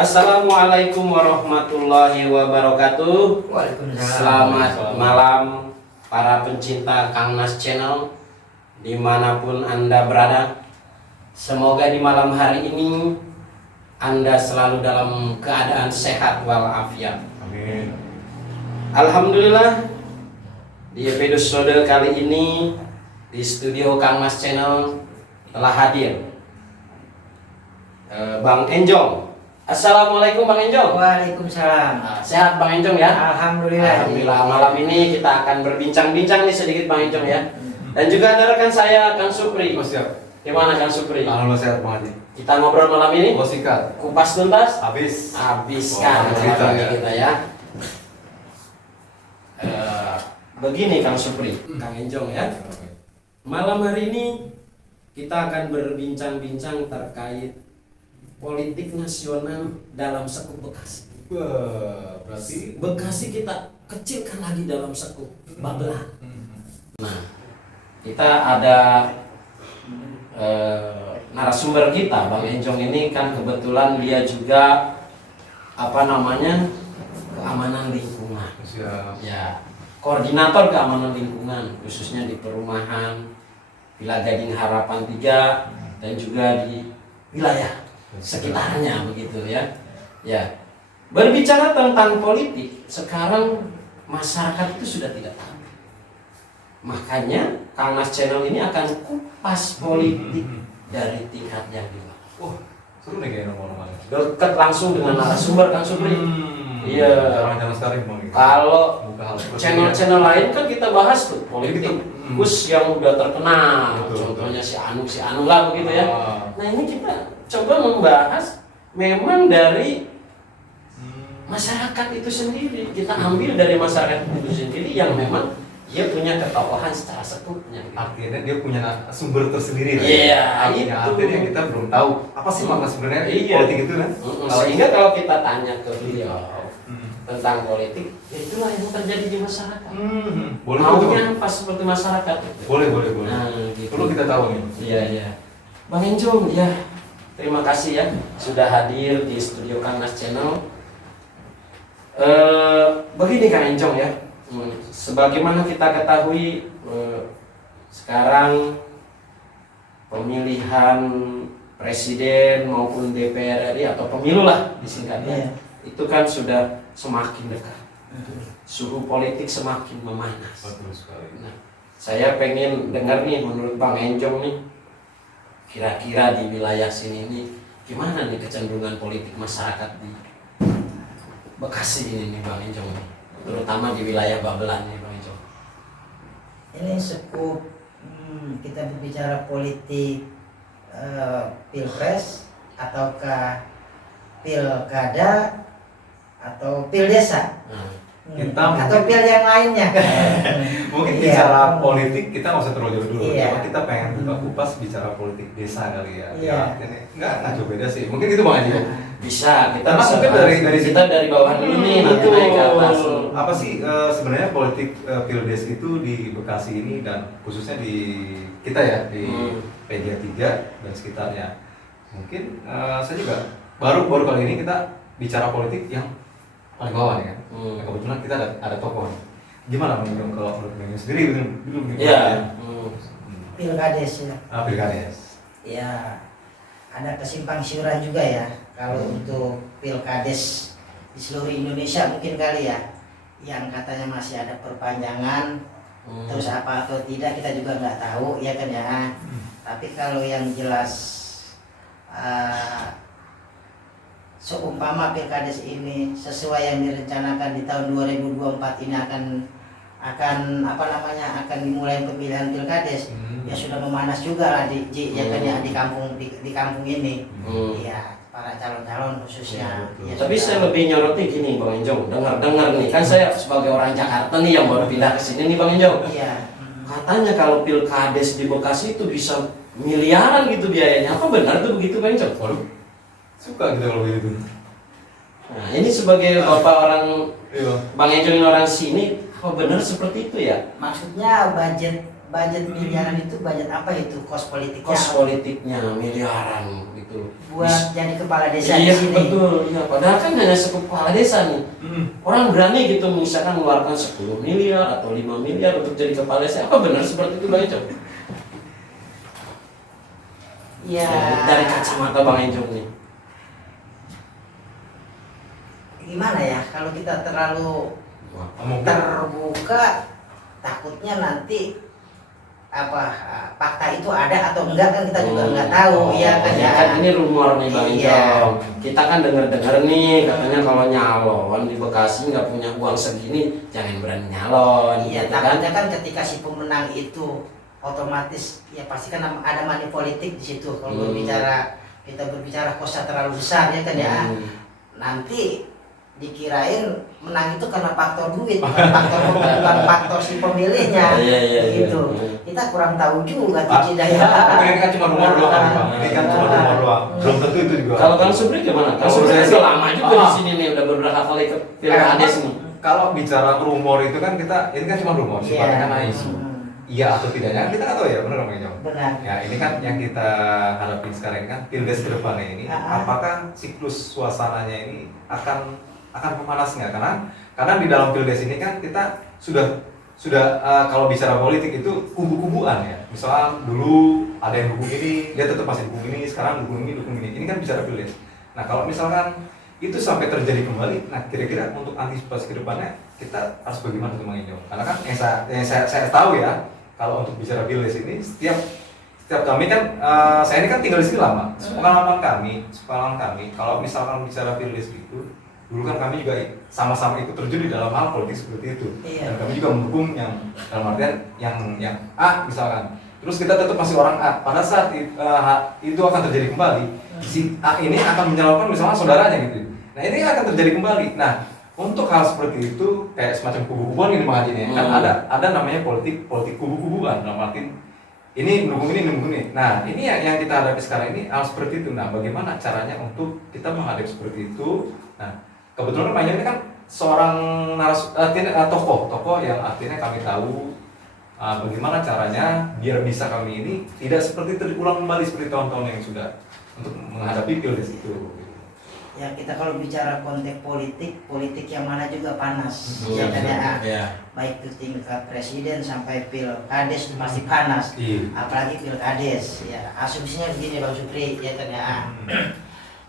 Assalamualaikum warahmatullahi wabarakatuh. Waalaikumsalam. Selamat malam para pencinta Kang Nas Channel dimanapun Anda berada. Semoga di malam hari ini Anda selalu dalam keadaan sehat walafiat. Amin. Alhamdulillah, di episode kali ini di studio Kang Nas Channel telah hadir Bang Enjong. Assalamualaikum Bang Enjong. Waalaikumsalam. Sehat Bang Enjong ya? Alhamdulillah. Alhamdulillah. Malam ini kita akan berbincang-bincang nih sedikit Bang Enjong ya. Dan juga ada rekan saya Kang Supri. Oh, siap. Gimana Kang Supri? Alhamdulillah sehat Bang Haji. Kita ngobrol malam ini. Oh, sikat. Kupas tuntas. Habis. Habiskan cerita malam ya. kita ya. Begini Kang Supri, Kang Enjong ya. Malam hari ini kita akan berbincang-bincang terkait politik nasional dalam sekup Bekasi. Wah, berarti Bekasi kita kecilkan lagi dalam sekup Babelan. Nah, kita ada narasumber kita, Bang Enjong ini kan kebetulan dia juga keamanan lingkungan. siap. Ya, koordinator keamanan lingkungan khususnya di perumahan Villa Gading Harapan 3 dan juga di wilayah sekitarnya begitu ya. Ya. Berbicara tentang politik, sekarang masyarakat itu sudah tidak tahu. Makanya Kang Nas Channel ini akan kupas politik dari tingkat yang di bawah. Wah, seru nih kayaknya ngomong-ngomong. Dekat langsung dengan narasumber Kang Supri. Iya. Jarang-jarang sekali Bang. Kalau Buka hal seperti channel-channel lain kan kita bahas tuh politik khusus yang udah terkenal. Betul, Contohnya si Anu lah begitu ya. Ah. Nah ini kita coba membahas memang dari masyarakat itu sendiri. Kita ambil dari masyarakat itu sendiri yang memang dia punya ketokohan secara sekupnya. Artinya dia punya sumber tersendiri lah. Iya, Artinya itu. yang kita belum tahu apa sih makna sebenarnya Iya. politik itu kan? Sehingga kalau kita tanya ke beliau Hmm. tentang politik, ya itulah yang terjadi di masyarakat. Boleh Maunya apa seperti masyarakat itu. Boleh. Nah, gitu. Perlu kita tahu nih. Iya. Bang Enjong, ya terima kasih ya sudah hadir di studio Kang Nas Channel. Begini Kang Enjong ya, sebagaimana kita ketahui sekarang pemilihan presiden maupun DPR RI atau pemilu lah disingkatnya, itu kan sudah semakin dekat. Suhu politik semakin memanas. Betul sekali. Nah, saya pengen dengar nih menurut Bang Enjong nih, kira-kira di wilayah sini nih gimana nih kecenderungan politik masyarakat di Bekasi ini nih Bang Enjong nih, terutama di wilayah Babelan nih Bang Enjong. Ini sekup kita berbicara politik pilpres ataukah pilkada atau pil desa. Atau pil yang lainnya. Mungkin Iya. bicara politik kita nggak usah terlalu jauh dulu. Iya. Cuma kita pengen buka kupas bicara politik desa kali ya. Iya. Nggak jauh beda sih. Mungkin itu Bang Haji. Bisa, kita Karena bisa mungkin bahas. kita dari bawah dulu nih nanti naik ke atas. Apa sih sebenarnya politik Pildes itu di Bekasi ini dan khususnya di kita ya di PJ 3 dan sekitarnya. Mungkin saya juga baru kali ini kita bicara politik yang paling bawah nih kan. Nah, kebetulan kita ada tokoh nih. Gimana Bang kalau menurut Bang sendiri belum Iya. Pilkades ya. Pilkades. Ya, ada kesimpang siuran juga ya. Kalau untuk pilkades di seluruh Indonesia mungkin kali ya, yang katanya masih ada perpanjangan, terus apa atau tidak kita juga nggak tahu ya kan ya. Tapi kalau yang jelas seumpama pilkades ini sesuai yang direncanakan di tahun 2024 ini akan dimulai pemilihan pilkades, ya sudah memanas juga lah ya kan ya di kampung ini. Ya, para calon-calon khususnya. Ya, Tapi sudah. saya lebih nyoroti gini Bang Enjong, dengar nih kan saya sebagai orang Jakarta nih yang baru pindah ke sini nih Bang Enjong. Iya. Katanya kalau pilkades di Bekasi itu bisa miliaran gitu biayanya. Apa benar tuh begitu Bang Enjong? Waduh, suka kita kalau begitu. Nah, ini sebagai bapak orang Iya. Bang Enjong ini orang sini, apa benar seperti itu ya? Maksudnya budget miliaran itu budget apa itu? Kos politiknya? Kos politiknya miliaran gitu. gitu. Buat jadi kepala desa di Iya sini. betul, ya padahal kan hanya kepala desa nih. Orang berani gitu misalkan mengeluarkan 10 miliar atau 5 miliar untuk jadi kepala desa. Apa benar seperti itu Bang Enjong? Ya. Dari kacamata Bang Enjong nih. Gimana ya, kalau kita terlalu Mungkin terbuka, takutnya nanti fakta itu ada atau enggak kan kita juga nggak tahu ya kan ya. Kan ini rumor nih Bang Iya. Enjong. Kita kan dengar-dengar nih katanya kalau nyalon di Bekasi nggak punya uang segini jangan berani nyalon. Iya, gitu kan? takutnya kan ketika si pemenang itu otomatis ya pasti kan ada money politik di situ. Kalau kita berbicara kosa terlalu besar ya kan ya. Nanti dikirain menang itu karena faktor duit, bukan faktor si pemilihnya. Gitu. Kita kurang tahu juga tuh Cidaya. ini kan cuma rumor doang kan, Bang. Ini kan cuma rumor doang. Belum tentu itu juga. Kalau Kang Supri gimana? Kang Kalau Supri saya sudah sih- lama juga di sini nih, udah beberapa kali ke Pilkades nih. Kalau bicara rumor itu kan ini kan cuma rumor, sifatnya kan isu. Iya atau tidaknya kita nggak tahu ya, benar nggak Bang Enjong? Benar. Ya ini kan yang kita hadapi sekarang kan pilpres ke depannya ini, apakah siklus suasananya ini akan memanas nggak? Karena di dalam pilpres ini kan kita sudah kalau bicara politik itu kubu-kubuan ya. Misal dulu ada yang dukung ini, dia tetap masih dukung ini, sekarang dukung ini. Ini kan bicara pilpres. Nah kalau misalkan itu sampai terjadi kembali, nah kira-kira untuk antisipasi ke depannya kita harus bagaimana tuh Bang Enjong? Karena kan yang saya tahu ya, kalau untuk bicara pilpres ini setiap kami kan saya ini kan tinggal di sini lama. Pengalaman kami kalau misalkan bicara pilpres gitu, dulu kan kami juga sama-sama ikut terjun di dalam hal politik seperti itu. Iya. Dan kami juga mendukung yang dalam artian yang A misalkan. Terus kita tetap masih orang A. Pada saat itu akan terjadi kembali, si A ini akan menyalahkan misalnya saudaranya gitu. Nah ini akan terjadi kembali. Nah untuk hal seperti itu kayak semacam kubu-kubuan ini Bang Haji nih. Kan ada namanya politik kubu-kubuan. Dalam arti ini mendukung ini. Nah ini yang kita hadapi sekarang ini hal seperti itu. Nah bagaimana caranya untuk kita menghadapi seperti itu? Nah kebetulan Pak ini kan seorang tokoh yang artinya kami tahu bagaimana caranya biar bisa kami ini tidak seperti terulang kembali seperti tahun-tahun yang sudah untuk menghadapi pilpres itu. Ya kita kalau bicara konteks politik yang mana juga panas. Ya kan ya. Baik itu tingkat presiden sampai pilkades masih panas. Apalagi pilkades. Ya asumsinya begini Bang Supri ya kan ya.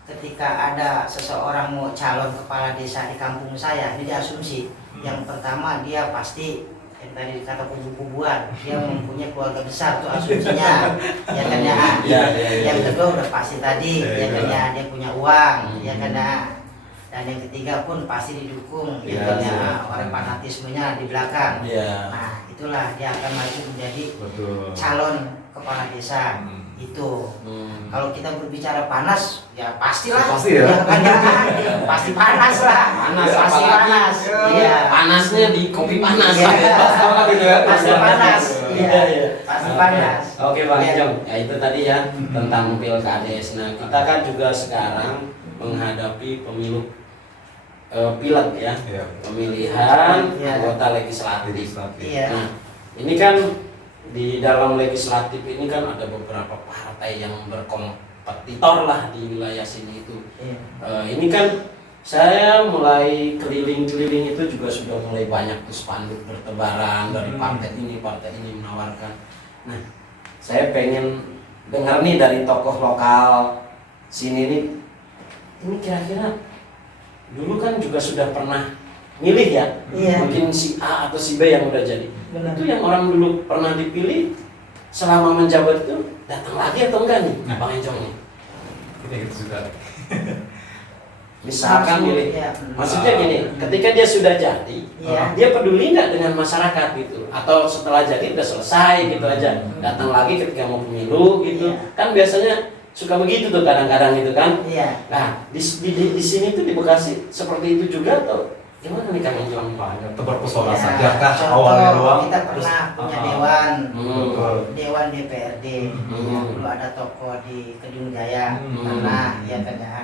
Ketika ada seseorang mau calon kepala desa di kampung saya, ini asumsi. Yang pertama dia pasti yang tadi dikata kubu-kubuan, dia mempunyai keluarga besar tuh asumsinya. Ya kan ya. Yang kedua udah pasti tadi, ya kan ya, dia punya uang, ya kan ya. Dan yang ketiga pun pasti didukung, ya kan ya, orang fanatismenya di belakang. Nah, itulah dia akan maju menjadi calon kepala desa. Itu kalau kita berbicara panas ya pastilah pasti ya, kan ya pasti panas lah pasti panas iya panasnya di kopi panas ya, pasti panas pasti panas. Oke Bang Enjong ya itu tadi ya tentang pilkades. Nah kita kan juga sekarang menghadapi pemilu pileg ya pemilihan anggota legislatif. Nah ini kan di dalam legislatif ini kan ada beberapa partai yang berkompetitor lah di wilayah sini itu. Ini kan saya mulai keliling-keliling itu juga sudah mulai banyak tuh spanduk bertebaran dari partai ini menawarkan. Nah, saya pengen dengar nih dari tokoh lokal sini nih. Ini kira-kira dulu kan juga sudah pernah milih ya, mungkin si A atau si B yang udah jadi. Benar. Itu yang orang dulu pernah dipilih selama menjabat itu datang lagi atau enggak nih, Bang Enjong nih? Kita gitu sudah. Misalkan milih, maksudnya gini, ketika dia sudah jadi, dia peduli nggak dengan masyarakat gitu, atau setelah jadi udah selesai gitu aja, datang lagi ketika mau pemilu gitu, kan biasanya suka begitu tuh kadang-kadang gitu kan. Nah di sini tuh di Bekasi seperti itu juga atau gimana nih Kang Enjong? Tebar pesona saja kah awalnya doang? Kita pernah punya dewan DPRD, dulu ada toko di Kedung Jaya, ya kan ya.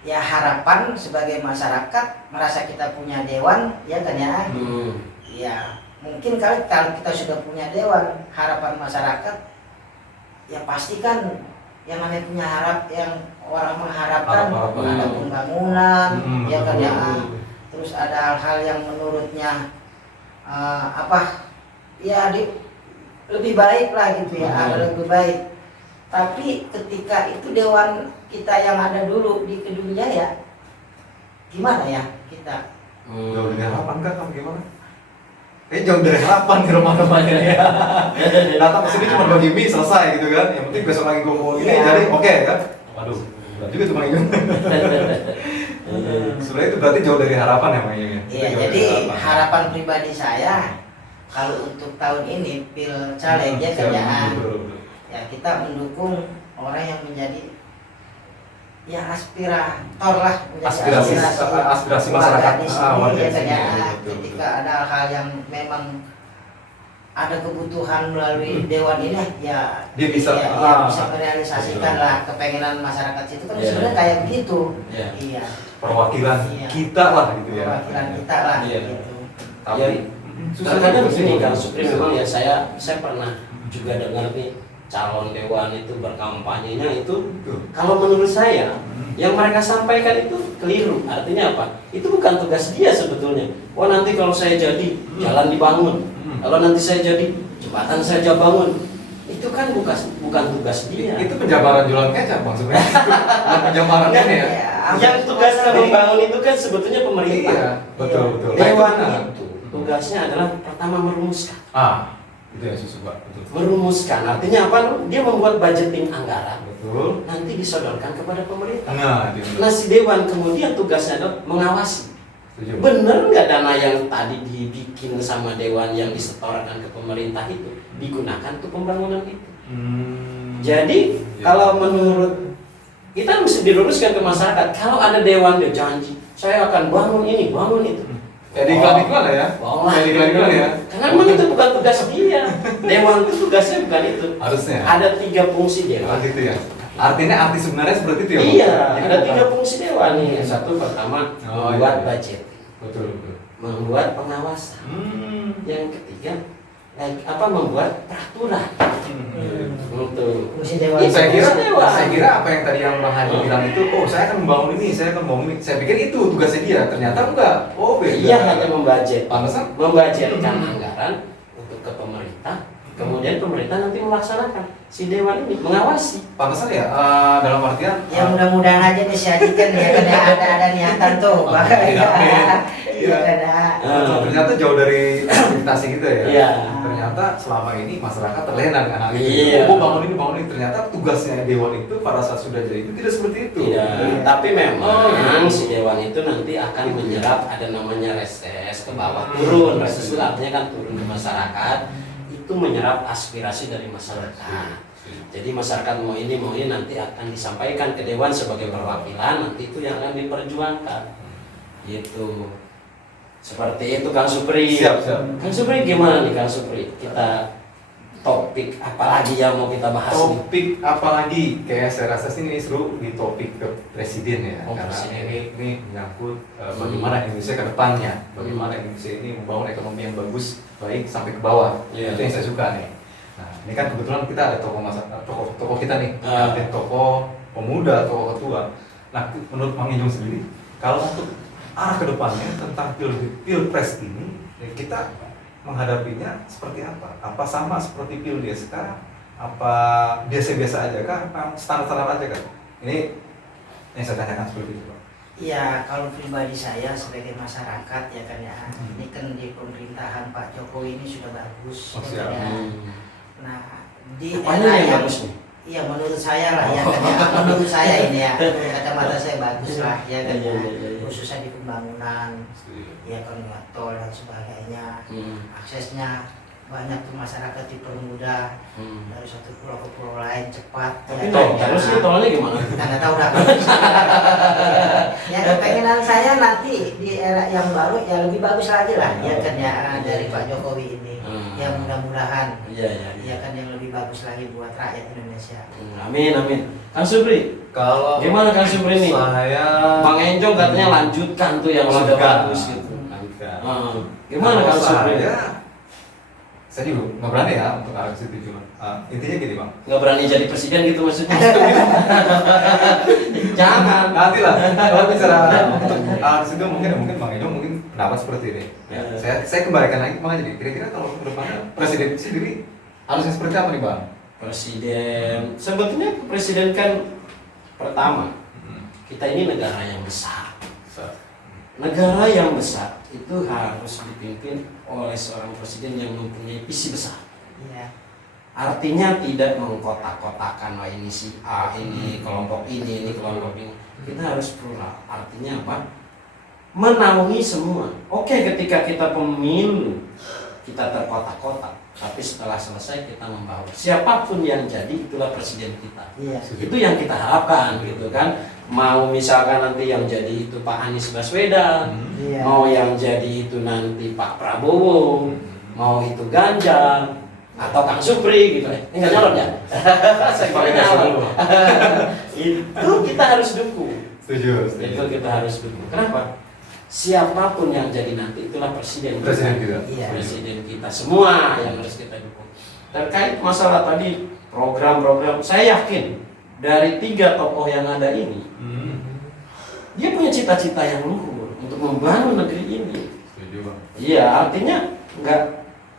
Ya harapan sebagai masyarakat merasa kita punya dewan, ya kan ya. Ya mungkin kalau kita sudah punya dewan, harapan masyarakat ya pastikan yang namanya punya harap, yang orang mengharapkan Harap-harapan. ada pembangunan, ya kan ya. betul. Terus ada hal-hal yang menurutnya lebih baik lah gitu ya, ada lebih baik. Tapi ketika itu dewan kita yang ada dulu di Kedung Jaya, gimana ya kita? Jauh dari harapan kan apa gimana? Jauh dari harapan di rumah-rumahnya ya. Datang kesini cuma bagi mie selesai gitu kan. Yang penting besok lagi gue mau ini Iya. jadi oke kan. Waduh, berat juga tuh Bang Igun. Sebenarnya itu berarti jauh dari harapan ya Bang Igun. Iya, Itu jauh dari jadi harapan pribadi saya kalau untuk tahun ini pil caleg ya kerjaan, Betul. ya kita mendukung orang yang menjadi ya aspirator lah, menjadi Aspirasi warga masyarakat. di sini warga ya di sini, kerjaan. betul. Ketika ada hal yang memang ada kebutuhan melalui dewan ini ya Dia bisa, bisa merealisasikan betul. lah kepengenan masyarakat itu kan Iya. sebenarnya kayak begitu. Iya. Iya. Perwakilan Iya. kita lah gitu ya. Perwakilan kita lah Iya. gitu. Tapi Terkadang juga begini sih. Kang Supri, memang ya saya pernah juga dengar nih calon dewan itu berkampanyenya itu, Betul. kalau menurut saya yang mereka sampaikan itu keliru. Artinya apa? Itu bukan tugas dia sebetulnya. Wah, nanti kalau saya jadi jalan dibangun, kalau nanti saya jadi jembatan saja bangun, itu kan bukan tugas dia. Itu penjabaran jualan kecap Bang sebenarnya. Bukan penjabaran ini ya. Yang tugasnya membangun itu kan sebetulnya pemerintah. Iya, betul betul. Dewan Nah, itu tugasnya adalah pertama merumuskan. itu yang susu Pak, betul. Merumuskan artinya apa? Dia membuat budgeting anggaran. Betul. Nanti disodorkan kepada pemerintah. Nah, dia Nah, si dewan kemudian tugasnya adalah mengawasi. setuju. Bener nggak dana yang tadi dibikin sama dewan yang disetorkan ke pemerintah itu digunakan untuk pembangunan itu? Jadi Iya. kalau menurut kita mesti diluruskan ke masyarakat. Kalau ada dewan yang janji, saya akan bangun ini, bangun itu. Ya di iklan-iklan lah ya. Bohong lah. Ya di iklan-iklan ya. Karena memang itu bukan tugas dia. Dewan itu tugasnya bukan itu. Harusnya. Ada 3 fungsi Oh, dewan. gitu ya. Artinya arti sebenarnya seperti itu ya. Bang? Iya, Jadi ada bukan- 3 fungsi dewan nih. Yang satu pertama Oh, membuat iya. budget, Betul betul. membuat pengawasan. Yang ketiga, membuat peraturan. Untuk Fungsi dewan. Itu Saya kira, fungsi dewan. saya kira apa yang tadi yang Bang Haji bilang itu, oh saya akan membangun ini, saya akan membangun ini. Saya pikir itu tugasnya dia, ternyata enggak. Oh beda. Iya, hanya membudget, Pantesan. membudgetkan anggaran untuk ke pemerintah. Kemudian pemerintah nanti melaksanakan. Si dewan ini mengawasi. Pantesan ya, dalam artian Ya mudah-mudahan aja disajikan ya karena ada niatan tuh. Iya kan. ternyata jauh dari ekspektasi kita ya. Iya. Ternyata selama ini masyarakat terlena dengan hal Iya. itu. Oh bangun ini. Ternyata tugasnya dewan itu pada saat sudah jadi itu tidak seperti itu. Tidak. Tapi memang si dewan itu nanti akan menyerap, ada namanya reses ke bawah, turun. Reses itu artinya kan turun ke masyarakat. Itu menyerap aspirasi dari masyarakat. Jadi masyarakat mau ini nanti akan disampaikan ke dewan sebagai perwakilan, nanti itu yang akan diperjuangkan. Gitu. Seperti itu Kang Supri. Siap. Kang Supri gimana nih Kang Supri? Kita topik apalagi yang mau kita bahas nih? Topik apa lagi? Kayak saya rasa sih ini seru di topik ke presiden ya. Oh, Karena presiden. ini menyangkut bagaimana Indonesia ke depannya. Bagaimana Indonesia ini membangun ekonomi yang bagus, baik sampai ke bawah. Iya. Itu yang saya suka nih. Nah, ini kan kebetulan kita ada tokoh kita nih. Ah. Ada tokoh pemuda, tokoh ketua. Nah, menurut Bang Ijong sendiri, kalau untuk arah ke depannya tentang pilpres ini, ya kita menghadapinya seperti apa? Apa sama seperti pildes kah? Apa biasa-biasa aja kah? Apa standar-standar aja kah? Ini yang saya tanyakan seperti itu, Pak. Iya, kalau pribadi saya sebagai masyarakat ya kan ya, ini kan di pemerintahan Pak Jokowi ini sudah bagus. Oh, ya siap. kan ya. Nah, di Apanya era yang yang bagus nih? iya menurut saya lah ya kan ya, menurut saya ini ya, kacamata saya bagus lah ya kan ya, Iya. khususnya di pembangunan, ya kan tol dan sebagainya, aksesnya banyak tuh masyarakat dipermudah dari satu pulau ke pulau lain cepat. Tapi ya tol, kan ya. terus ini tolnya gimana? Kita nggak tahu dah. Ya kepengenan saya nanti di era yang baru ya lebih bagus lagi lah ya kan ya dari Pak Jokowi ini. Ya mudah-mudahan Iya. ya kan yang lebih bagus lagi buat rakyat Indonesia. Amin. Kang Supri, Kalau gimana Kang Supri nih? saya Bang Enjong katanya lanjutkan tuh yang sudah Lanjutkan. bagus gitu. Lanjutkan. Gimana Kang Kalau Supri? saya, saya juga nggak berani ya untuk arah ke situ cuma intinya gini bang. Nggak berani jadi presiden gitu maksudnya? Jangan. Nanti lah kalau bicara untuk arah situ mungkin bang Edo mungkin pendapat seperti ini. Ya, saya kembalikan lagi bang jadi kira-kira kalau kedepannya presiden sendiri harusnya seperti apa nih bang? Presiden, sebetulnya presiden kan pertama kita ini negara yang besar. Negara yang besar itu harus dipimpin oleh seorang presiden yang mempunyai visi besar. Iya. Artinya tidak mengkotak-kotakan, wah ini si A, ini kelompok ini kelompok ini. Kita harus plural. Artinya apa? Menaungi semua. Oke, ketika kita pemilu kita terkotak-kotak, tapi setelah selesai kita membawa siapapun yang jadi itulah presiden kita. Iya. Itu yang kita harapkan gitu kan. Mau misalkan nanti yang jadi itu Pak Anies Baswedan, Iya. mau yang jadi itu nanti Pak Prabowo, mau itu Ganjar atau Kang Supri gitu. Enggak nyalon ya? Saya paling nyalon. Itu kita harus dukung. Setuju. Itu kita harus dukung. Kenapa? Siapapun yang jadi nanti itulah presiden kita. Iya. Presiden kita semua yang harus kita dukung. Terkait masalah tadi program-program, saya yakin dari 3 tokoh yang ada ini, dia punya cita-cita yang luhur untuk membangun negeri ini. Setuju bang. Iya, artinya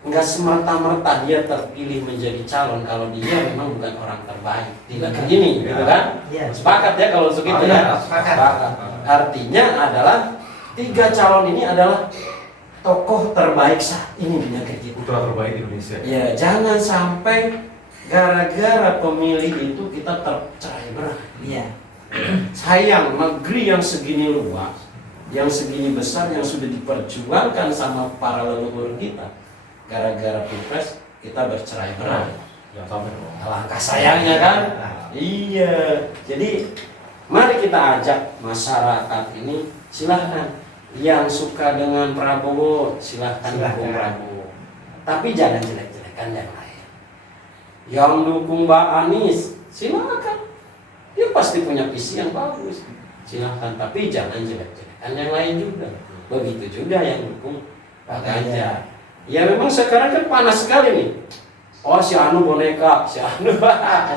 nggak semerta-merta dia terpilih menjadi calon kalau dia memang bukan orang terbaik di negeri ini, gitu kan? Iya. Sepakat ya kalau segitu ya? Sepakat. Artinya adalah 3 calon ini adalah tokoh terbaik saat ini di negeri kita. Putra terbaik Indonesia. Ya, jangan sampai gara-gara pemilih itu kita tercerai berai. Iya. Sayang, negeri yang segini luas, yang segini besar, yang sudah diperjuangkan sama para leluhur kita, gara-gara pilpres kita bercerai berai. Jangan sampai dong. Alangkah sayangnya kan? Iya. Jadi mari kita ajak masyarakat ini, silahkan. Yang suka dengan Prabowo silahkan dukung Prabowo. Tapi jangan jelek-jelekan yang lain. Yang dukung Mbak Anies silahkan. Dia pasti punya visi yang bagus. Silahkan. Tapi jangan jelek-jelekan yang lain juga. Begitu juga yang dukung Pak Ganjar. Ya memang sekarang kan panas sekali nih. Oh si Anu boneka, si Anu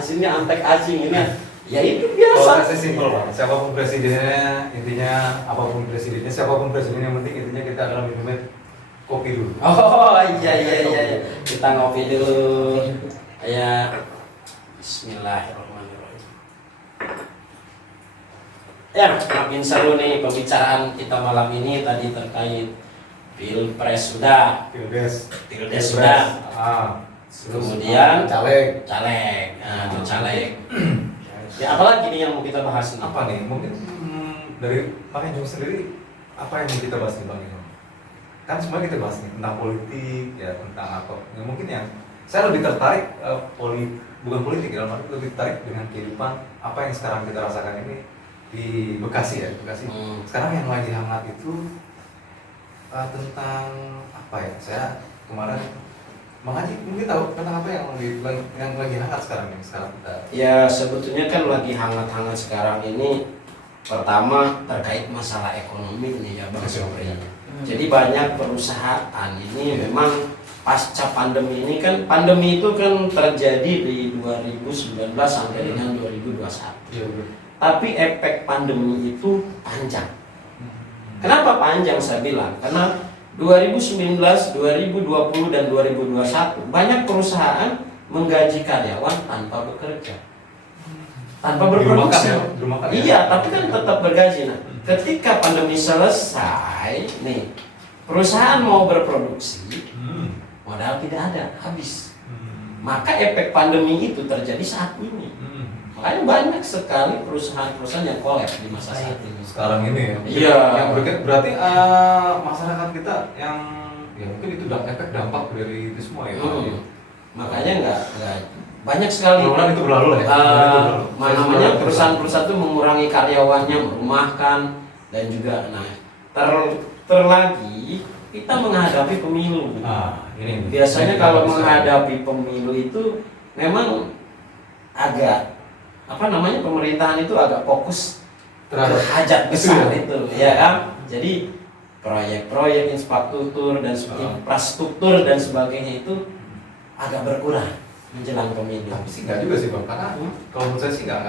sini antek asing ini. Ya itu Kalau biasa. saya simpel bang, siapapun presidennya, intinya apapun presidennya, siapapun presidennya yang penting intinya kita adalah minum kopi dulu. Oh iya. Kita ngopi dulu. Ya. Bismillahirrahmanirrahim. Ya, makin seru nih pembicaraan kita malam ini tadi terkait Pilpres sudah, Pilpres sudah. Kemudian caleg. Nah, itu caleg. Ya, apalagi nih yang mau kita bahas nih? Apa nih? Mungkin dari Pak Enjong sendiri apa yang mau kita bahas nih Bang Enjong? Kan semuanya kita bahas nih tentang politik ya, tentang apa? Ya, mungkin yang saya lebih tertarik bukan politik dalam arti lebih tertarik dengan kehidupan apa yang sekarang kita rasakan ini di Bekasi ya, Bekasi. Sekarang yang lagi hangat itu tentang apa ya? Saya kemarin Bang Haji mungkin tahu tentang apa yang lagi hangat sekarang ini sekarang kita. Ya sebetulnya kan lagi hangat-hangat sekarang ini pertama terkait masalah ekonomi nih ya Bang Sobri. Jadi banyak perusahaan ini memang pasca pandemi ini kan pandemi itu kan terjadi di 2019 sampai dengan 2021. Iya betul. Tapi efek pandemi itu panjang. Kenapa panjang saya bilang? Karena 2019, 2020 dan 2021 banyak perusahaan menggaji karyawan tanpa bekerja, tanpa berproduksi. Iya, tapi kan tetap bergaji. Nah, ketika pandemi selesai, nih perusahaan mau berproduksi, modal tidak ada, habis. Maka efek pandemi itu terjadi saat ini. Makanya banyak sekali perusahaan-perusahaan yang kolaps di masa saat ini. Sekarang ini ya. Iya. Yang berarti masyarakat kita yang ya mungkin itu efek dampak dari itu semua ya. Makanya nggak banyak sekali. Mudah-mudahan itu berlalu lah ya. Namanya perusahaan-perusahaan itu mengurangi karyawannya, merumahkan dan juga terlagi kita menghadapi pemilu. Ini Biasanya kalau menghadapi pemilu itu memang agak pemerintahan itu agak fokus terhadap hajat besar itu ya kan. Jadi proyek-proyek infrastruktur dan sebagainya itu agak berkurang menjelang pemilu. Tapi sih nggak juga sih bang, karena kalau menurut saya sih nggak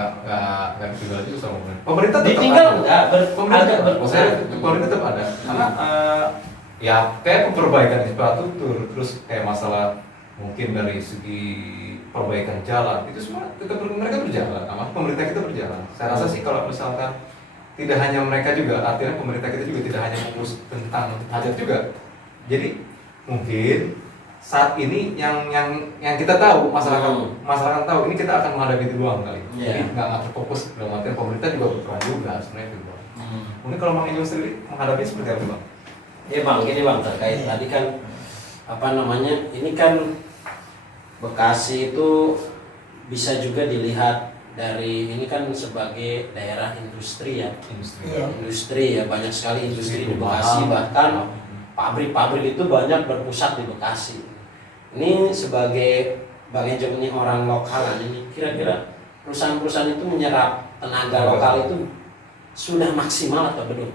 ditinggal juga sama pemerintah. Tetap Ditinggal ada. enggak, agak berkurang. Maksudnya pemerintah tetap ada, karena ya kayak perbaikan infrastruktur, terus kayak masalah mungkin dari segi perbaikan jalan itu semua tetap mereka berjalan, sama pemerintah kita berjalan. Saya rasa sih kalau misalkan tidak hanya mereka juga, artinya pemerintah kita juga tidak hanya fokus tentang hajat juga. Jadi mungkin saat ini yang kita tahu masyarakat tahu ini kita akan menghadapi itu doang kali. Yeah. Jadi nggak terfokus dalam artian pemerintah juga berperan juga sebenarnya itu doang. Mungkin kalau Bang Injong sendiri menghadapi seperti apa bang? Ya bang, gini bang, terkait tadi kan ini kan Bekasi itu bisa juga dilihat dari ini kan sebagai daerah industri ya. Industri ya, banyak sekali industri di Bekasi, bahkan pabrik-pabrik itu banyak berpusat di Bekasi. Ini sebagai Bang Enjong ini orang lokal, ini kira-kira perusahaan-perusahaan itu menyerap tenaga lokal itu sudah maksimal atau belum?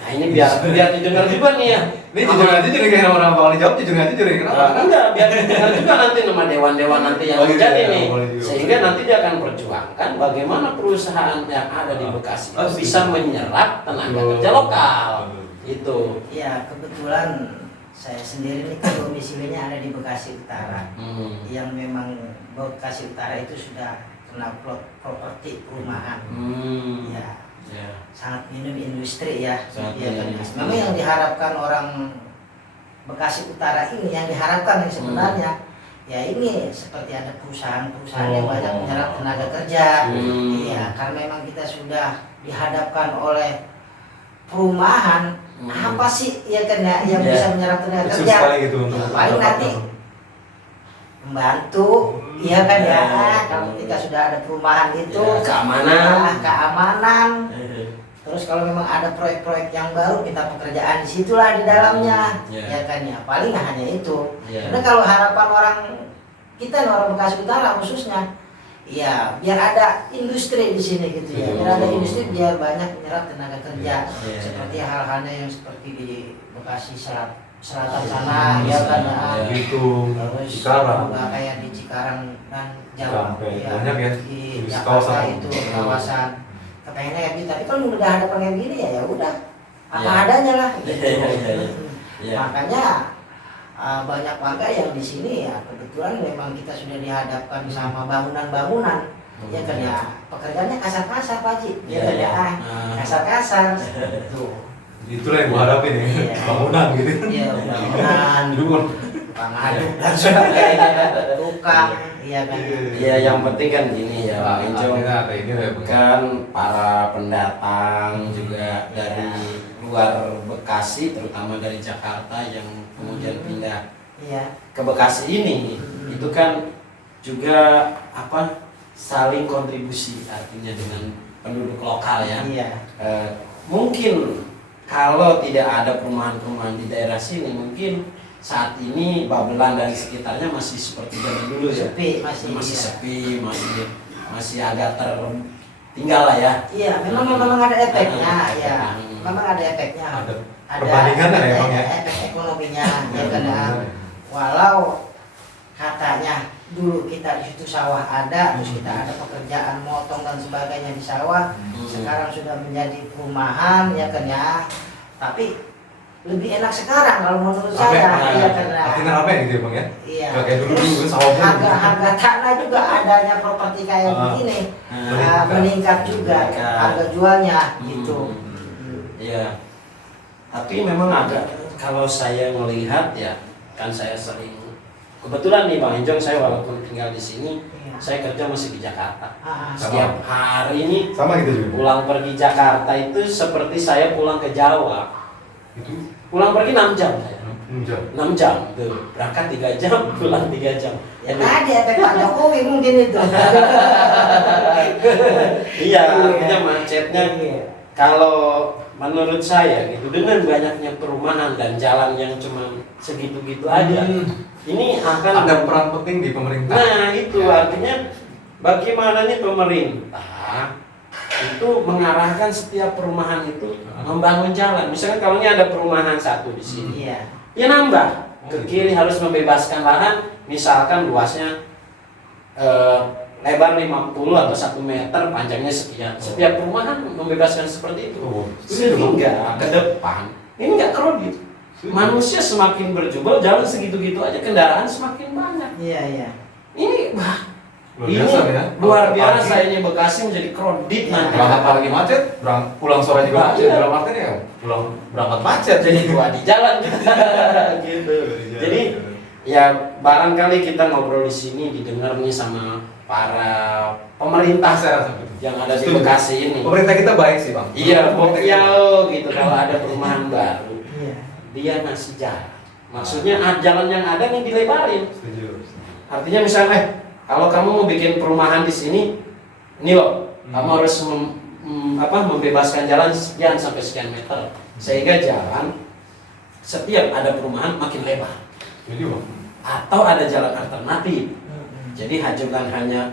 Nah ini biar didengar juga nih ya. Ini jujur aja jadi kayak orang bakal dijawab jujur aja jadi kenapa? Enggak, biar didengar juga nanti sama dewan-dewan nanti yang menjadi nih. Juga. Sehingga nanti dia akan perjuangkan bagaimana perusahaan yang ada di Bekasi bisa menyerap tenaga kerja lokal. Itu. Ya kebetulan saya sendiri nih domisilinya ada di Bekasi Utara. Yang memang Bekasi Utara itu sudah kena properti perumahan. Ya, sangat minim industri ya. Memang yang diharapkan orang Bekasi Utara ini, yang diharapkan yang sebenarnya ya ini seperti ada perusahaan-perusahaan yang banyak menyerap tenaga kerja. Iya, karena memang kita sudah dihadapkan oleh perumahan. Apa sih ya kan ya yang bisa menyerap tenaga kerja? Gitu, paling nanti membantu, iya kan ya. Kalau ketika sudah ada perumahan itu keamanan. Terus kalau memang ada proyek-proyek yang baru, minta pekerjaan di situlah di dalamnya, ya kan ya. Paling hanya itu. Karena kalau harapan orang kita, orang Bekasi Utara khususnya, ya biar ada industri di sini gitu ya. Biar ada industri, biar banyak menyerap tenaga kerja. Seperti hal-halnya yang seperti di Bekasi Selatan sana, ya kan gitu. Terus Cikarang. juga kayak di Cikarang dan Jawa, banyak ya. Di Jakarta itu kawasan. Kepengennya kayak gitu, tapi kalau udah ada pengen gini ya udah apa adanya lah. Makanya banyak warga yang di sini ya kebetulan memang kita sudah dihadapkan sama bangunan-bangunan. Ya kan ya pekerjaannya kasar-kasar Pak Ji. Ya kan ya kasar-kasar. Itulah yang gua hadapi nih, bangunan gitu. Iya, bangunan. Pengaduk dan sebagainya, tukang, iya kan. Iya, yang penting kan gini ya, Bang Enjong. Kan para pendatang juga dari luar Bekasi, terutama dari Jakarta yang kemudian pindah ke Bekasi ini, itu kan juga saling kontribusi artinya dengan penduduk lokal ya. Mungkin kalau tidak ada perumahan-perumahan di daerah sini, mungkin saat ini Babelan dan sekitarnya masih seperti zaman dulu ya. Masih sepi, masih agak tertinggal lah ya. Iya, memang ada efeknya ya. Memang ada efeknya. Ada perbandingan ya Bang ya. Efek ekonominya ya kan. Walau katanya dulu kita di situ sawah ada, terus kita ada pekerjaan motong dan sebagainya di sawah. Sekarang sudah menjadi perumahan ya kan ya. Tapi lebih enak sekarang kalau menurut saya. Artinya apa gitu ya Bang ya? Iya. Kayak dulu sawah pun. Harga tanah juga adanya properti kayak begini meningkat juga harga jualnya gitu. Iya. Tapi memang agak kalau saya melihat ya, kan saya sering kebetulan nih Bang Enjong, saya walaupun tinggal di sini, saya kerja masih di Jakarta. Setiap hari ini sama gitu juga. Pulang pergi Jakarta itu seperti saya pulang ke Jawa. Itu pulang pergi 6 jam saya. 6 jam tuh, berangkat 3 jam, pulang 3 jam. Ya tadi efek Pak Jokowi mungkin itu. Iya, artinya macetnya. Kalau menurut saya gitu, dengan banyaknya perumahan dan jalan yang cuma segitu-gitu aja, ini akan ada peran penting di pemerintah. Nah itu artinya bagaimana nih pemerintah itu mengarahkan setiap perumahan itu membangun jalan. Misalkan kalau ini ada perumahan satu di sini, ya nambah ke kiri harus membebaskan lahan, misalkan luasnya lebar 50 atau 1 meter, panjangnya sekian. Setiap perumahan membebaskan seperti itu. Sehingga ke depan ini nggak kredit. Manusia semakin berjubel, jalan segitu-gitu aja, kendaraan semakin banyak. Iya. Ini Luar biasa ya. luar biasa ini Bekasi menjadi kredit nanti. Berangkat pagi macet, pulang sore juga macet. Dalam artinya ya pulang berangkat macet. Jadi dua di jalan gitu. Jadi ya barangkali kita ngobrol di sini didengar nih sama para pemerintah saya rasa begitu. yang ada di Bekasi ini. Pemerintah kita baik sih bang. Iya, Pemerintah kita- gitu kalau ada perumahan baru, Iya. dia ngasih jalan. Maksudnya jalan yang ada nih dilebarin. Setuju. Artinya misalnya, kalau kamu mau bikin perumahan di sini, ini loh, kamu harus membebaskan jalan sekian sampai sekian meter, sehingga jalan setiap ada perumahan makin lebar. Setuju bang. Atau ada jalan alternatif. Jadi hajukan hanya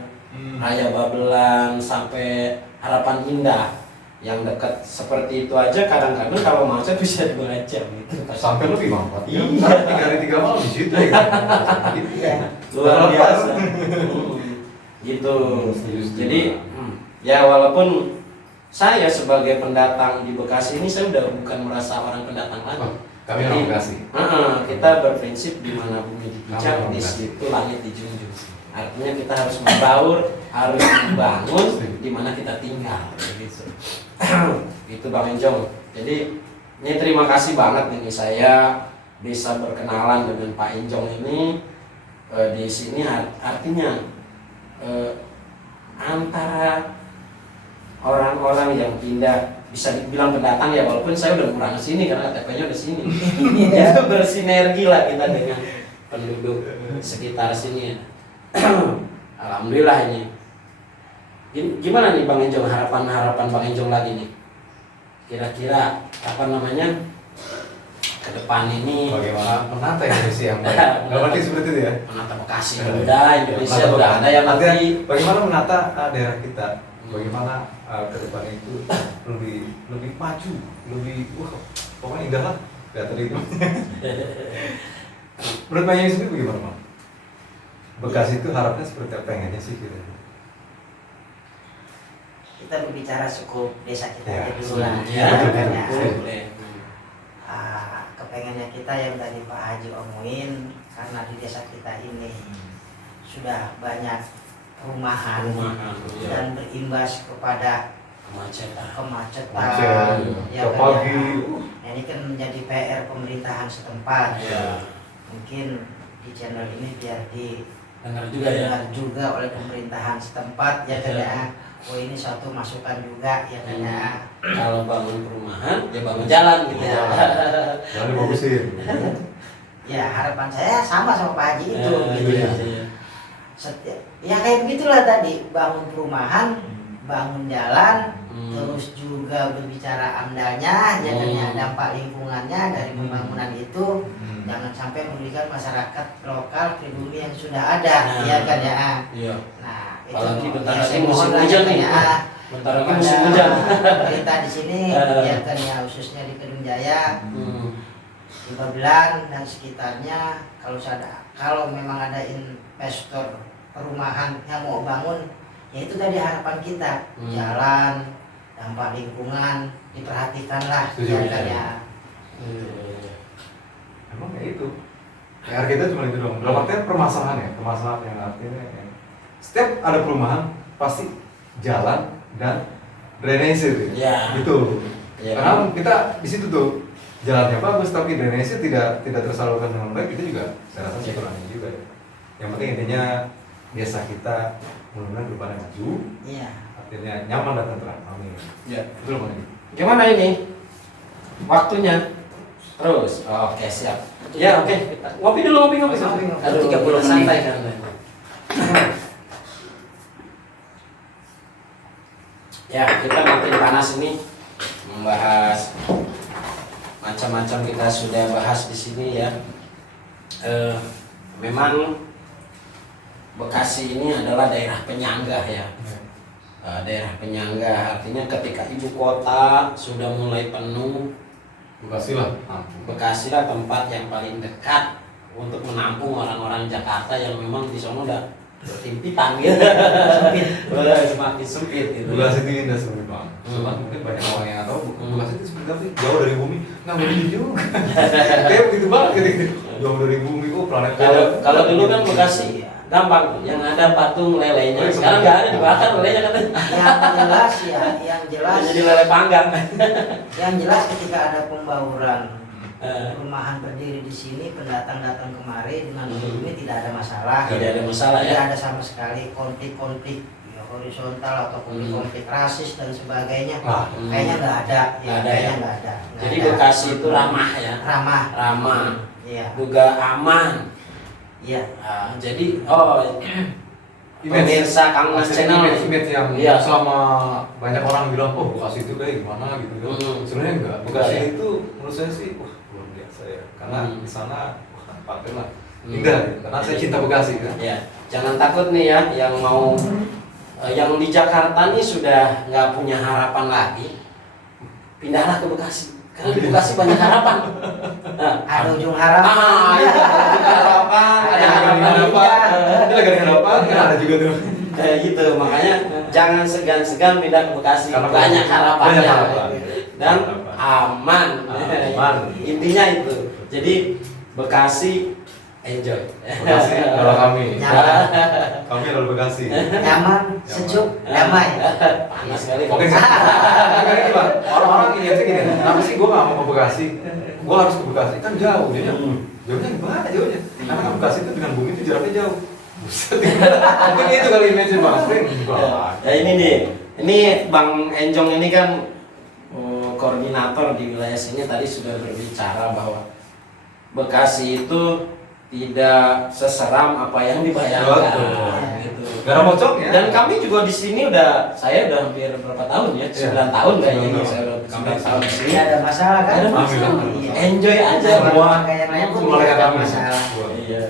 Raya Babelan sampai Harapan Indah yang dekat seperti itu aja, kadang-kadang kalau macet bisa 2 jam gitu. Sampai lebih bang. Iya. 3 hari 3 malam di situ ya. Iya. Luar biasa. Gitu. Jadi ya walaupun saya sebagai pendatang di Bekasi ini, saya udah bukan merasa orang pendatang lagi. Kami orang Bekasi. Kita berprinsip di mana bumi dipijak, di situ langit dijunjung. Artinya kita harus membaur, harus membangun di mana kita tinggal. Gitu. Itu Bang Enjong. Jadi ini terima kasih banget nih saya bisa berkenalan dengan Pak Enjong ini. Di sini artinya antara orang-orang yang pindah, bisa dibilang pendatang ya, walaupun saya udah kurang sini karena KTP-nya udah sini. Itu bersinergi lah kita dengan penduduk sekitar sini. Alhamdulillah ini. Gimana nih Bang Enjong, harapan Bang Enjong lagi nih? Kira-kira apa namanya? Ke depan ini Bagaimana menata Indonesia yang baik? Nggak berarti seperti itu ya? menata Bekasi udah, Indonesia udah ada yang Artinya, nanti. bagaimana menata daerah kita? Bagaimana ke depan itu lebih maju, lebih pokoknya indah lah, kelihatan itu. Menurut Bang Yang sendiri bagaimana Bang? Bekasi itu harapnya seperti apa, pengennya sih gitu? Kita berbicara suku desa kita Ya, aja dulu lah. Ya, Ya. boleh. Kepengennya kita yang tadi Pak Haji omongin, karena di desa kita ini sudah banyak perumahan Iya. dan berimbas kepada Kemacetan. kemacetan. Ya, kan, pagi. ya. Ini kan menjadi PR pemerintahan setempat. Ya. Mungkin di channel ini biar Dengar juga ya. didengar juga oleh pemerintahan setempat ya kan ya. Oh ini suatu masukan juga ya kan ya. Kalau bangun perumahan, ya bangun jalan gitu ya. Jangan dibagusin. Ya harapan saya sama Pak Haji itu gitu Iya, ya. iya. Setiap ya kayak begitulah tadi, bangun perumahan, bangun jalan, terus juga berbicara amdalnya, ya kan ya, dampak lingkungannya dari pembangunan itu. Jangan sampai merugikan masyarakat lokal pribumi yang sudah ada, Nah, ya kan ya. Iya. Nah, itu Apalagi bentar ya, lagi saya musim mohon lah, hujan ya kan nih. ya. Bentar lagi Kepada musim hujan. pemerintah di sini, ya kan ya, khususnya di Kedung Jaya, di Babelan dan sekitarnya, kalau memang ada investor perumahan yang mau bangun, ya itu tadi harapan kita, jalan, dampak lingkungan diperhatikanlah, ya kan ya. Emang kayak itu. PR kita cuma itu dong. Dalam artian permasalahan yang artinya setiap ada perumahan pasti jalan dan drainase gitu. Ya. Gitu. Ya. Karena kita di situ tuh jalannya bagus tapi drainase tidak tersalurkan dengan baik, itu juga saya rasa kurangnya juga. Yang penting intinya desa kita mudah-mudahan depannya maju, Iya. artinya nyaman dan tentram. Amin. Ya. Betul Bang. Gimana ini? Waktunya? Terus? Oke, siap. Ya, oke. Ngopi dulu, ngopi. Aduh, 30 menit. santai kan. Ya, kita makin panas ini membahas macam-macam, kita sudah bahas di sini ya. Memang Bekasi ini adalah daerah penyangga ya. Daerah penyangga artinya ketika ibu kota sudah mulai penuh, Bekasi lah. Bekasi lah tempat yang paling dekat untuk menampung orang-orang Jakarta yang memang di sana udah berhimpitan gitu. Semakin sempit gitu. Bekasi itu indah sebenarnya Bang. Cuma mungkin banyak orang yang tahu Bekasi itu sebenarnya jauh dari bumi. Nggak begitu juga. Kayak begitu banget gitu. Jauh dari bumi kok planet. Kalau dulu kan Bekasi gampang tuh, yang ada patung lelenya. Sekarang nggak ada, dibakar lelenya katanya. Yang jelas Jadi lele panggang. yang jelas ketika ada pembauran perumahan berdiri di sini, pendatang datang kemari dengan ini tidak ada masalah. Tidak ada masalah ya. Tidak ada sama sekali konflik-konflik ya, horizontal atau konflik rasis dan sebagainya. Kayaknya nggak ada. Ya, kayaknya nggak ada. Jadi Bekasi itu ramah ya. Ramah. Iya. Juga aman. Iya. Jadi pemirsa Kang Mas Channel image yang iya. selama banyak orang bilang Bekasi itu kayak gimana gitu kan. Sebenarnya enggak. Bekasi itu menurut saya sih wah luar biasa ya. Karena di sana wah pakai lah. Indah ya. Karena saya cinta Bekasi kan. Ya, jangan takut nih ya yang mau yang di Jakarta nih sudah nggak punya harapan lagi. Pindahlah ke Bekasi. Karena di Bekasi banyak harapan. Ada ujung harapan. Itu ada ujung harapan. Ada harapan. Ini lagi ada harapan kan ada juga tuh. Gitu, makanya jangan segan-segan pindah ke Bekasi. Karena banyak harapannya. banyak harapan. Dan aman. Aman. Intinya itu. Jadi Bekasi enjoy. Bekasi adalah kami. Nyaman. Kami adalah Bekasi. Nyaman, sejuk, damai. Panas sekali. Oke, kayak gini Bang. Orang-orang ini aja gini. Kenapa sih gue nggak mau ke Bekasi? Gue harus ke Bekasi kan jauh dia. Jauhnya gimana jauhnya? Karena ke Bekasi itu dengan bumi itu jaraknya jauh. Buset. Mungkin itu kali image Bang. Ya ini nih. Ini Bang Enjong ini kan koordinator di wilayah sini tadi sudah berbicara bahwa Bekasi itu tidak seseram apa yang dibayangkan. Gitu. Gak ada pocong ya? Dan kami juga di sini saya udah hampir berapa tahun ya? 9 tahun kayaknya ini saya udah 9 tahun di sini. Tidak ada masalah kan? Ada masalah. Iya. Enjoy aja Sama semua. kayak lain pun Semua tidak ada kami. masalah. Iya.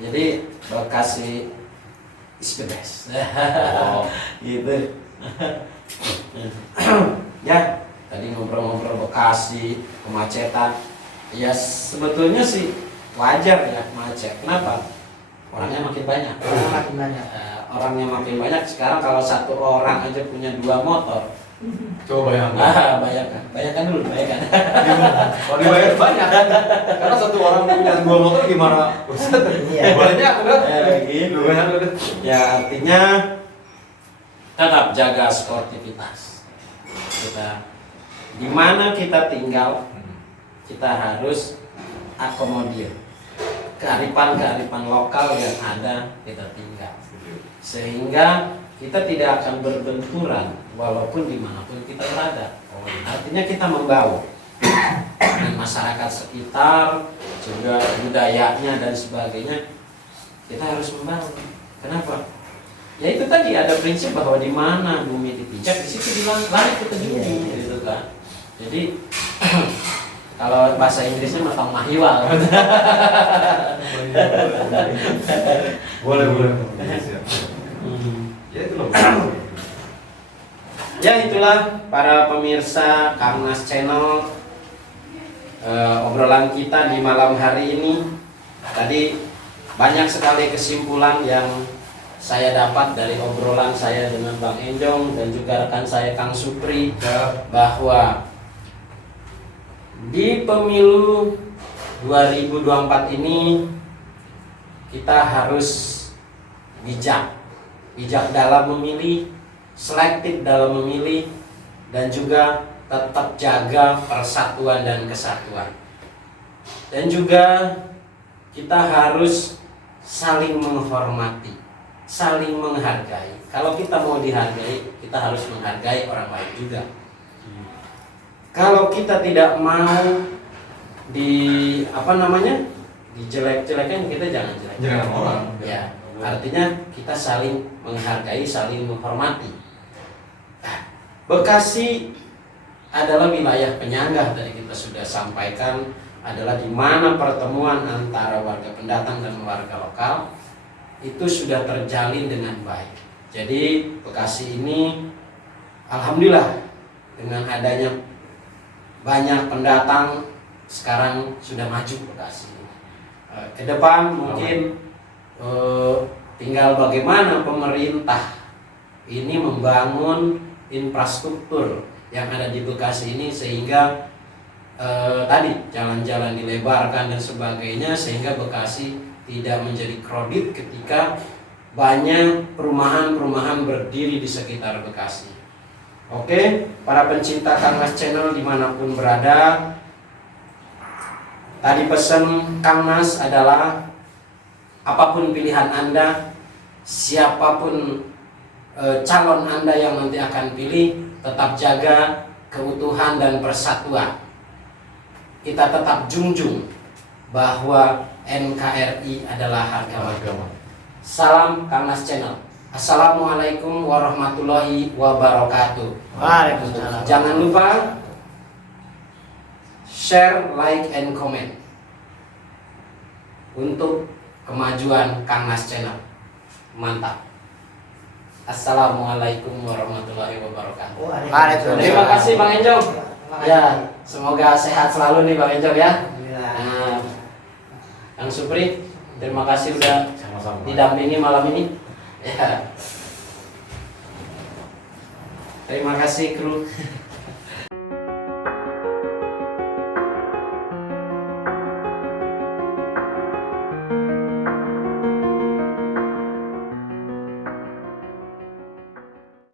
Jadi Bekasi is the best. Gitu. Ya, tadi ngobrol-ngobrol Bekasi, kemacetan. Ya sebetulnya sih wajar ya macet. Kenapa? Orangnya makin banyak. Makin banyak. Orangnya makin banyak. Sekarang kalau satu orang aja punya 2 motor. Coba bayangkan. Bayangkan dulu, bayangkan. Kalau dibayar banyak. Karena satu orang punya 2 motor gimana? Iya. Banyak udah. Gitu. Banyak udah. Ya artinya tetap jaga sportivitas. Di mana kita tinggal, kita harus akomodir kearifan-kearifan lokal yang ada kita tinggal, sehingga kita tidak akan berbenturan walaupun dimanapun kita berada. Artinya kita membawa dengan masyarakat sekitar, juga budayanya dan sebagainya, kita harus membawa. Kenapa? Ya itu tadi ada prinsip bahwa di mana bumi dipijak, di situ langit kita juni, gitu kan. Jadi kalau bahasa Inggrisnya matang mahiwal. Boleh. Ya itulah. Ya itulah para pemirsa Kamnas Channel, obrolan kita di malam hari ini. Tadi banyak sekali kesimpulan yang saya dapat dari obrolan saya dengan Bang Enjong dan juga rekan saya Kang Supri, bahwa di pemilu 2024 ini kita harus bijak dalam memilih, selektif dalam memilih, dan juga tetap jaga persatuan dan kesatuan. Dan juga kita harus saling menghormati, saling menghargai. Kalau kita mau dihargai, kita harus menghargai orang lain juga. Kalau kita tidak mau dijelek-jelekan, kita jangan jelek orang. Ya, artinya kita saling menghargai, saling menghormati. Bekasi adalah wilayah penyangga, tadi kita sudah sampaikan, adalah di mana pertemuan antara warga pendatang dan warga lokal itu sudah terjalin dengan baik. Jadi Bekasi ini alhamdulillah dengan adanya banyak pendatang sekarang sudah maju Bekasi. Ke depan mungkin tinggal bagaimana pemerintah ini membangun infrastruktur yang ada di Bekasi ini sehingga tadi jalan-jalan dilebarkan dan sebagainya, sehingga Bekasi tidak menjadi crowded ketika banyak perumahan-perumahan berdiri di sekitar Bekasi. Oke, para pencinta Kang Nas Channel dimanapun berada, tadi pesan Kang Nas adalah apapun pilihan Anda, siapapun calon Anda yang nanti akan pilih, tetap jaga keutuhan dan persatuan. Kita tetap junjung bahwa NKRI adalah harga mati. Salam Kang Nas Channel. Assalamualaikum warahmatullahi wabarakatuh. Waalaikumsalam. Jangan lupa share, like, and comment untuk kemajuan Kang Nas Channel. Mantap. Assalamualaikum warahmatullahi wabarakatuh. Waalaikumsalam. Terima kasih Bang Enjong. Terima kasih. Ya, semoga sehat selalu nih Bang Enjong ya. Alhamdulillah. Nah, Kang Supri, terima kasih udah Sama-sama. didampingi malam ini. Ya. Terima kasih kru.